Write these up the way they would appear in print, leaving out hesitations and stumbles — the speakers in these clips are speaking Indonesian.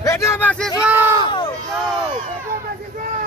Hidup mahasiswa! Hidup mahasiswa!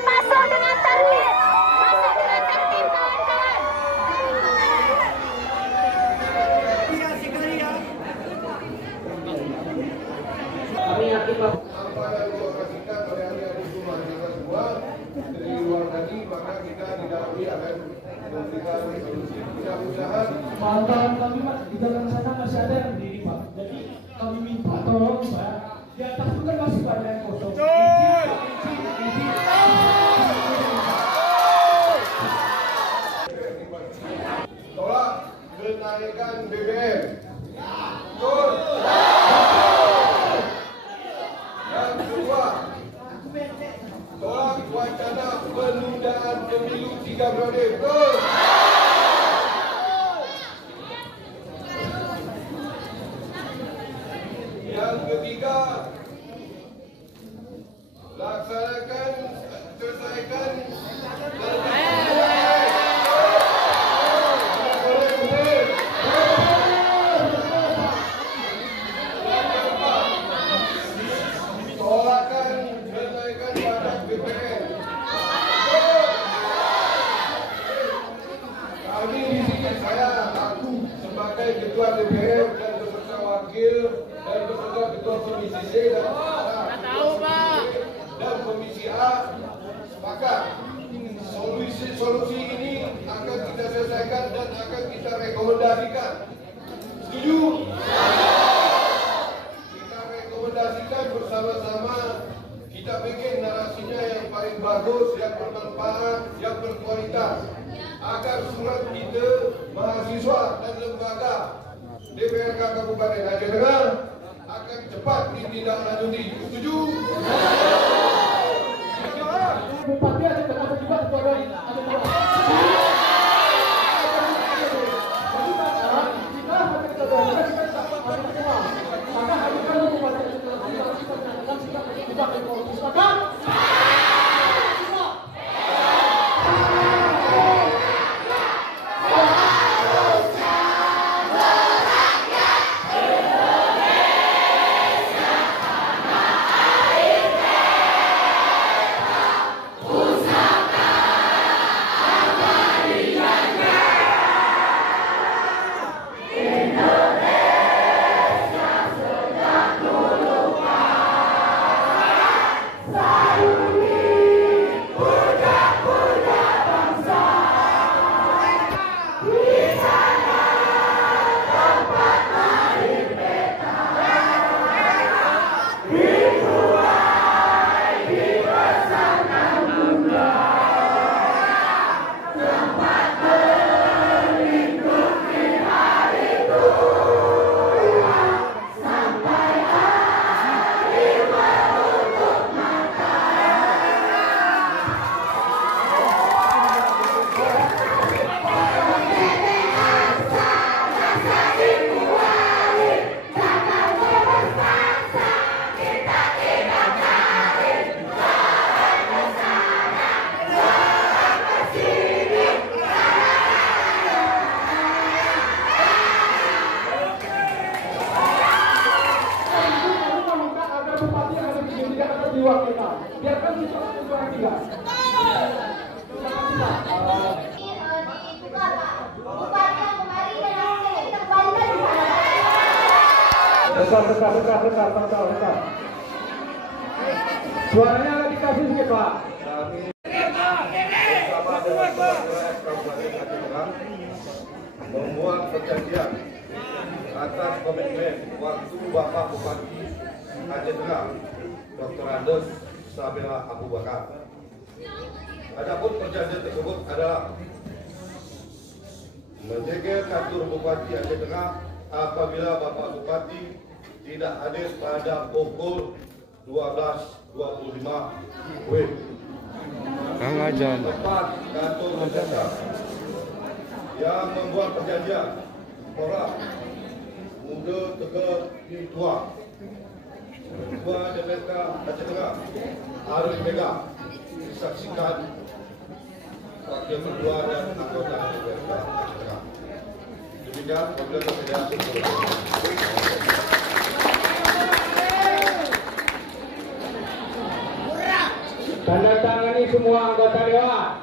Masuk dengan tertib. Masuk dengan tertib, kawan-kawan. Kami yakin bahwa apa yang dioperasikan oleh adik-adik semua dari luar tadi, maka kita didahului akan memberikan solusi. Mudah-mudahan kawan-kawan kami Pak di dalam sana masih ada yang berdiri Pak. Jadi kami minta tolong Pak, di atas itu kan masih banyak yang kosong. tolak kenaikan BBM. Betul. Yang kedua, tolak wacana penundaan pemilu 3 periode. Betul. Yang ketiga, selesaikan tolakan kenaikan pajak BPN. Kami di sini, aku sebagai ketua DPR dan beserta wakil dan beserta ketua komisi C dan komisi A sepakat solusi ini akan kita selesaikan dan akan kita rekomendasikan. Setuju? Kita rekomendasikan bersama-sama, kita bikin narasinya yang paling bagus, yang bermanfaat, yang berkualitas, agar surat kita mahasiswa dan lembaga DPRK Kabupaten Aceh Tengah akan cepat ditindaklanjuti. Setuju? Bupati Aceh Tengah juga ketua Aceh Tengah. Biarkan kita suara kita. Besar. Suaranya dikasih sedikit, Pak. Membuat perjanjian atas komitmen waktu Bapak Bupati Aceh Tengah Dr. Andes Sabila Abu Bakar. Adapun perjanjian tersebut adalah menjaga kantor Bupati Aceh Tengah apabila Bapak Bupati tidak hadir pada pukul 12.25 WIB. Tempat kantor menjaga yang membuat perjanjian orang muda tegak tua Ketua DPRK Aceh Tengah Arif Mega disaksikan Wakil Ketua dan anggota DPRK Aceh Tengah. Demikian wabillahi taufiq. Tanda tangani semua anggota dewan.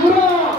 Hurrah!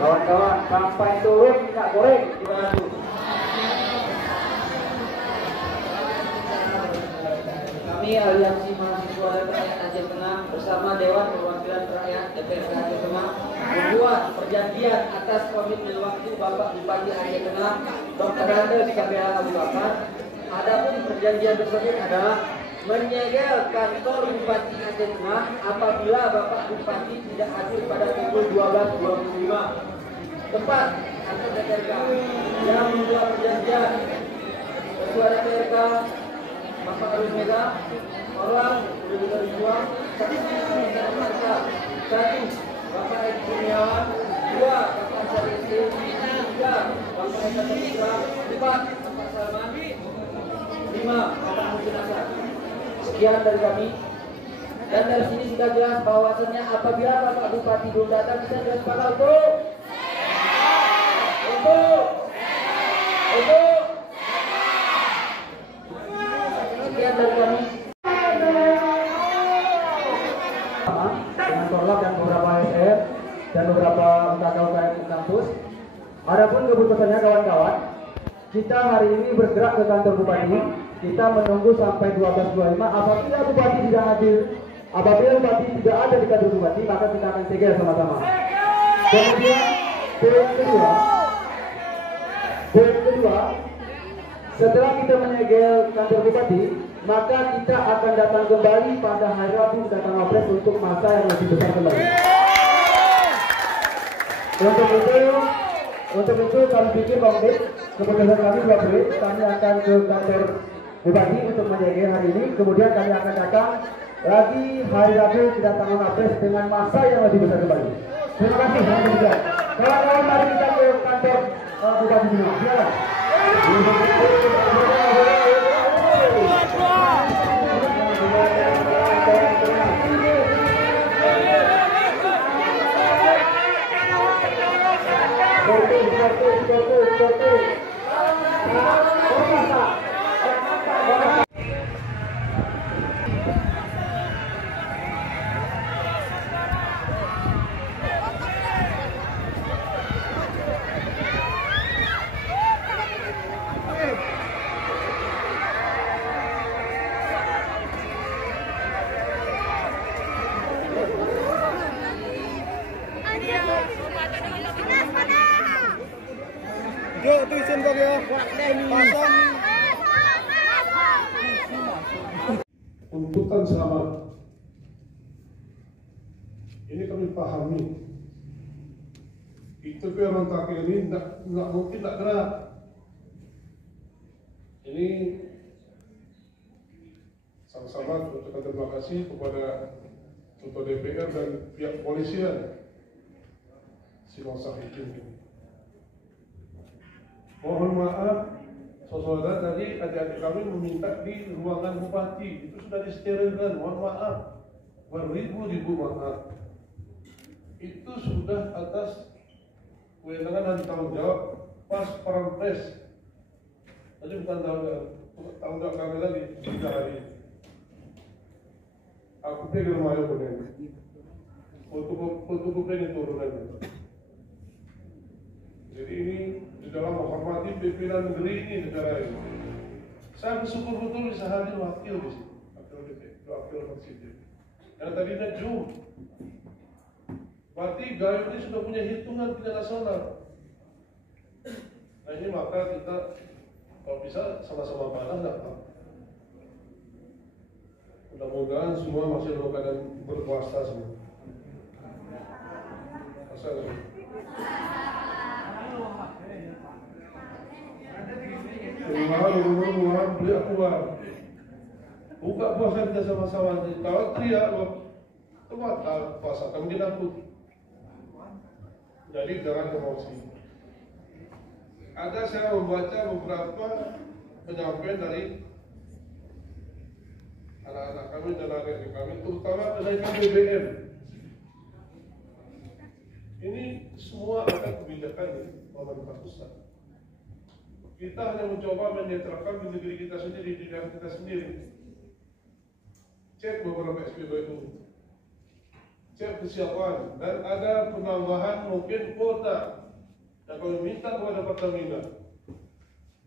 Kawan-kawan sampai turun minyak goreng di Batu. Kami Aliansi Mahasiswa dan Rakyat Aceh Tengah bersama Dewan Perwakilan Rakyat DPRK Aceh Tengah membuat perjanjian atas komitmen waktu Bapak Bupati Aceh Tengah Dr. Andes Sabila Abu Bakar. Adapun perjanjian tersebut adalah menyegel kantor Bupati Aceh Tengah apabila Bapak Bupati tidak hadir pada pukul 12.25. Tempat kantor DPRK yang membuat perjanjian Ketua DPRK Bapak Arif Mega, orang Dua, satu Bapak Edi Kurniawan, 2 Bapak Syarisi, 3 Bapak Eka Putra, 4 Bapak Salman, 5 Bapak Muhammad Hasan. Sekian dari kami. Dan dari sini sudah jelas bahwasannya apabila Bapak Bupati belum datang, kita sudah sepakat untuk sekian dari kami. Dengan Korlap dan beberapa ASN dan beberapa UKM kampus. Adapun keputusannya kawan-kawan, kita hari ini bergerak ke kantor Bupati. Kita menunggu sampai 12.25. Apabila Bupati tidak hadir, apabila Bupati tidak ada di kantor Bupati, maka kita akan segel sama-sama. Kemudian poin kedua, setelah kita menyegel kantor Bupati, maka kita akan datang kembali pada hari Rabu datang Wapres untuk masa yang lebih besar kembali. Untuk itu kami pikir konkret keputusan kami Wapres, kami akan ke kantor Bupati untuk menyegel hari ini. Kemudian kami akan datang lagi hari Rabu kedatangan Wapres dengan masa yang lebih besar kembali. Terima kasih. Kawan-kawan, mari kita ke kantor Bupati Bima. Silakan. Yuk, tu isin kau ya. Pasang. Tuntutan selamat ini kami pahami. Itu orang kaki ini nggak mungkin tak gerak. Ini sama-sama ucapkan terima kasih kepada Ketua DPR dan pihak kepolisian Silongsa Hikim. Mohon maaf, saudara tadi adik-adik kami meminta di ruangan bupati, itu sudah disterilkan. Mohon maaf, beribu-ribu maaf. Itu sudah atas kewenangan dan tanggung jawab pas Pampres. Tadi bukan tanggung jawab kami lagi, sudah hari. Aku pegang mayo benar. Untuk pengen turunannya. Jadi ini di dalam menghormati pimpinan negeri ini, negara ini. Saya bersyukur betul bisa hadir wakil di sini, wakil presiden. Yang tadinya Jum. Berarti Gayo ini sudah punya hitungan tidak nasional. Nah ini maka kita kalau bisa sama-sama panas dapat. Mudah-mudahan semua masih dalam keadaan berkuasa semua. Assalamualaikum. Rumah beli akuan. Buka puasa kita sama-sama. Kalau teriak loh, itu batal puasa. Kami dinaput. Jadi jangan emosi. Ada saya membaca beberapa penyampaian dari anak-anak kami dan adik-adik kami, terutama kenaikan BBM. Ini semua ada kebijakan pemerintah pusat. Kita hanya mencoba menetralkan di negeri kita sendiri, di daerah kita sendiri. Cek beberapa SPB itu, cek kesiapan, dan ada penambahan mungkin kuota yang kami minta kepada Pertamina,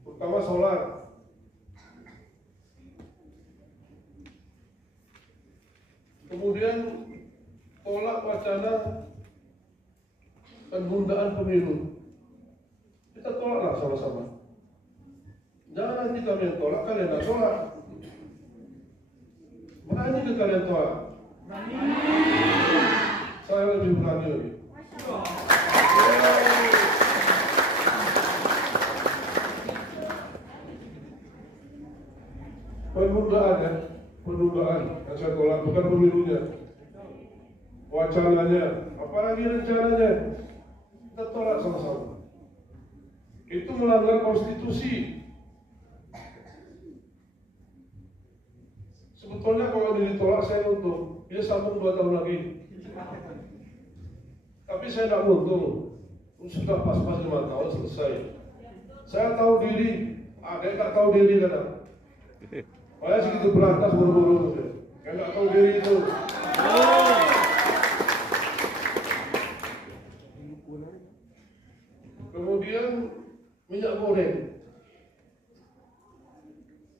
terutama solar. Kemudian tolak wacana penundaan pemilu. Kita tolaklah sama-sama. Jangan nanti kami yang tolak, kalian tidak tolak. Berani ke kalian tolak? Saya lebih berani lagi. Penundaan ya, penundaan yang saya tolak, bukan pemilunya. Wacananya, apalagi rencananya, kita tolak sama-sama. Itu melanggar konstitusi. Sebetulnya kalau ditolak saya untung, dia sambung 2 tahun lagi. Tapi saya tidak untung, sudah pas-pas 5 tahun selesai. Saya tahu diri, ada yang tak tahu diri kadang. Saya segitu berantas buru-buru, saya tak tahu diri itu. Kemudian minyak goreng.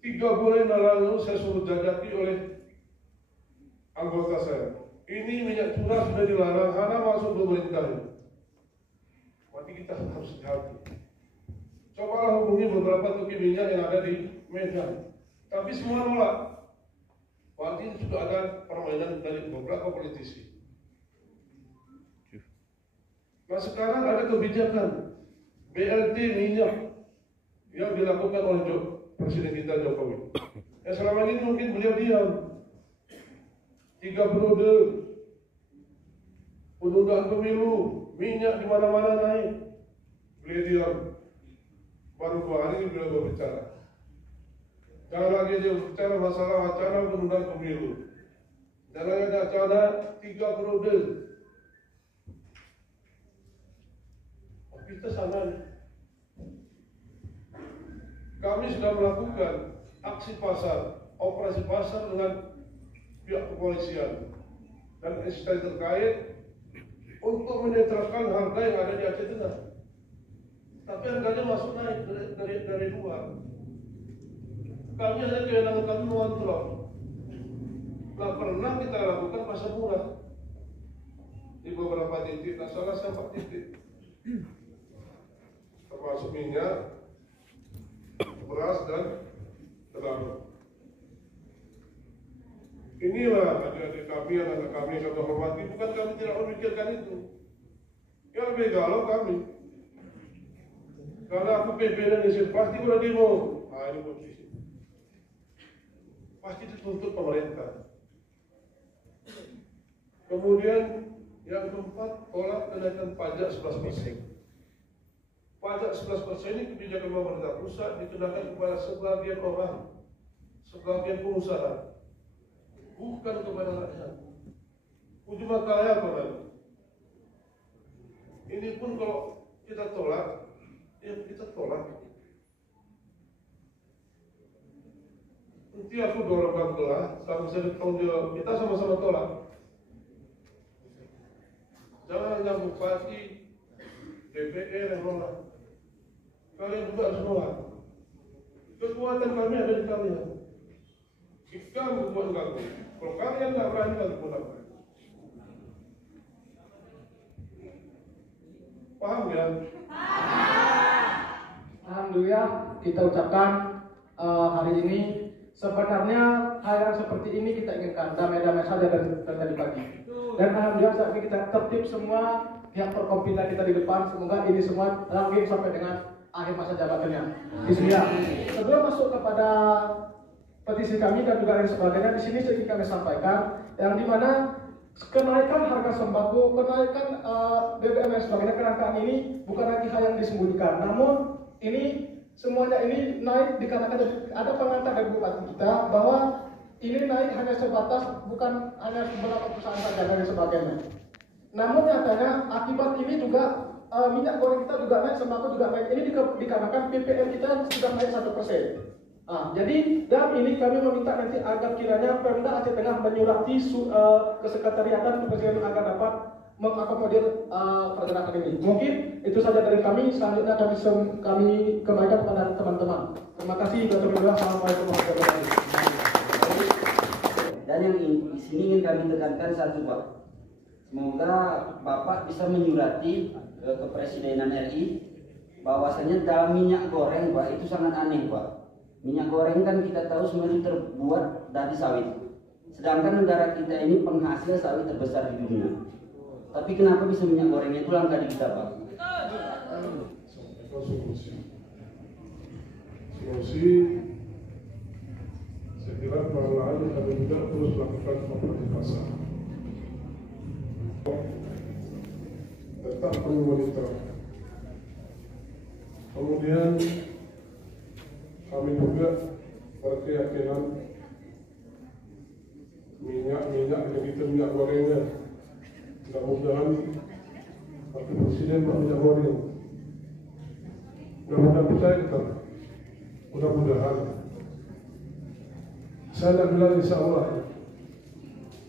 3 bulan lalu saya suruh jajaki oleh anggota saya. Ini minyak curah sudah dilarang karena masuk pemerintah. Berarti kita harus hati. Cobalah hubungi beberapa tuki minyak yang ada di Medan. Tapi semua nolak. Berarti sudah ada permainan dari beberapa politisi. Nah sekarang ada kebijakan BLT minyak yang dilakukan oleh Presiden kita Jokowi. Ya selama ini mungkin beliau diam. 3 periode penundaan pemilu, minyak di mana-mana naik. Beliau diam. Baru 2 hari beliau berbicara. Jangan lagi dia berbicara masalah wacana penundaan pemilu. Jangan ada wacana 3 periode. Kita sana nih. Kami sudah melakukan aksi pasar, operasi pasar dengan pihak kepolisian dan instansi terkait untuk menetralkan harga yang ada di Aceh Tengah. Tapi harganya masuk naik dari luar. Kami hanya kewenangan kami mengontrol. Nah, pernah kita lakukan pasar murah di beberapa titik, nah salah 4 titik, termasuk minyak, beras dan telur. Inilah adik-adik kami, anak-anak kami yang kami hormati. Bukan kami tidak memikirkan itu. Yang lebih galau kami. Karena aku pimpinan di sini pasti udah demo. Nah, ini posisi. Pasti dituntut pemerintah. Kemudian yang keempat, tolak kenaikan pajak 11%. Pajak 11% ini kebijakan pemerintah pusat dikenakan kepada sebagian orang, sebagian pengusaha. Bukan kepada rakyat. Cuma kaya kepada. Ini pun kalau kita tolak, ya kita tolak. Nanti aku dorong kamulah, sama saya bertanggung jawab. Kita sama-sama tolak. Jangan hanya bupati, DPR yang nolak. Kalian juga harus nolak. Kekuatan kami ada di kalian. Jika membuat kami. Kalau kalian tidak berani, kalian gunakan. Paham ya? Alhamdulillah kita ucapkan hari ini sebenarnya hal yang seperti ini kita inginkan damai-damai saja dari tadi pagi. Dan alhamdulillah saat ini kita tertib semua pihak perkompilan kita di depan. Semoga ini semua langgeng sampai dengan akhir masa jabatannya. Bismillah. Sebelum masuk kepada petisi kami dan juga yang sebagainya, di sini sedikit kami sampaikan yang dimana kenaikan harga sembako, kenaikan BBM dan sebagainya, kenaikan ini bukan lagi hal yang disembunyikan, namun ini semuanya ini naik dikarenakan ada pengantar dari bupati kita bahwa ini naik hanya sebatas, bukan hanya beberapa perusahaan saja dan sebagainya. Namun nyatanya akibat ini juga minyak goreng kita juga naik, sembako juga naik. Ini dikarenakan PPN kita sudah naik 1%. Jadi dan ini kami meminta nanti agar kiranya Pemda Aceh Tengah menyurati kesekretariatan kepresidenan agar dapat mengakomodir pergerakan ini. Mungkin itu saja dari kami. Selanjutnya kami kembalikan kepada teman-teman. Terima kasih. Assalamualaikum warahmatullahi wabarakatuh. Dan yang di sini ingin kami tekankan satu, Pak. Semoga Bapak bisa menyurati kepresidenan RI bahwasanya dalam minyak goreng, Pak, itu sangat aneh, Pak. Minyak goreng kan kita tahu semuanya terbuat dari sawit. Sedangkan negara kita ini penghasil sawit terbesar di dunia. Tapi kenapa bisa minyak gorengnya itu langka di kita, Pak? Solusi, saya kira perlahan-lahan kami juga terus melakukan operasi pasar. Tetap memonitor. Kemudian kami juga berkeyakinan minyak yang kita minyak gorengnya, mudah-mudahan Wakil Presiden minyak goreng, mudah-mudahan percaya kita, mudah-mudahan. Saya tidak bilang insya Allah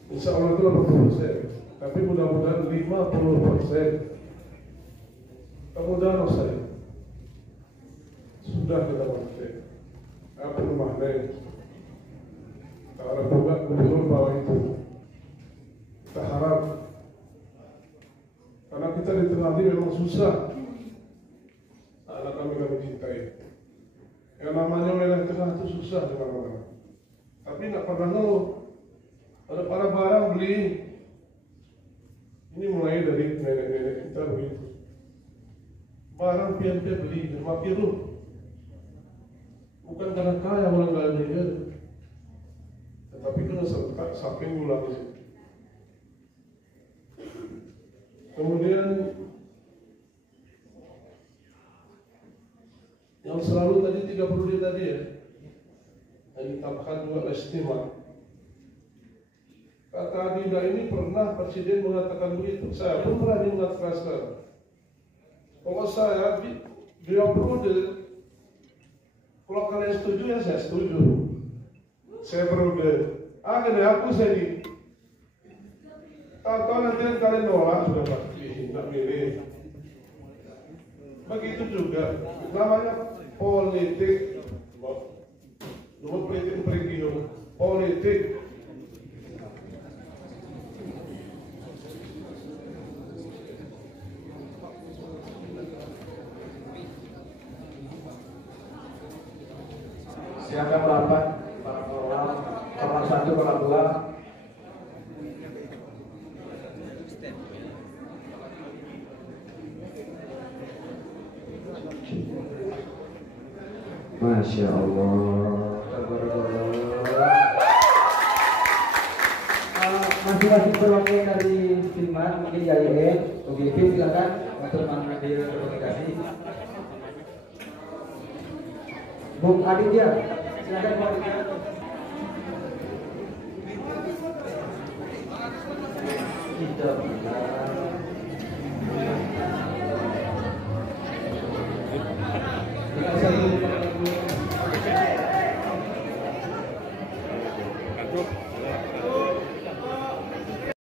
itu 80%, tapi mudah-mudahan 50%. Kemudahan saya sudah kita pakai. Apa rumahnya? Kalau juga gubernur bawah itu, kita harap karena kita di tengah ini memang susah. Anak kami cintai. Yang namanya wilayah tengah itu susah di mana-mana. Tapi nggak pernah ngeluh. Ada para barang beli. Ini mulai dari nenek-nenek kita begitu. Barang pian-pian beli dan makin ruh. Bukan karena kaya orang nggak ada, tetapi karena saking mulai. Kemudian yang selalu tadi 30 dia tadi ya, yang ditambahkan juga istimewa. Kata Adinda ini pernah Presiden mengatakan begitu. Saya pun pernah mengatakan. Kalau saya beliau periode, kalau kalian setuju ya saya setuju. Saya periode. Akhirnya aku sedih. Tahu nanti kalian nolak sudah pasti nggak milih. Begitu juga namanya politik. Nomor politik politik. Silakan merapat para korlap 1, korlap 2. Masya Allah. Masing-masing perwakilan dari Firman, mungkin YIN, OGP silakan untuk mengambil komunikasi. Bung Aditya, silakan Bung Aditya. Kita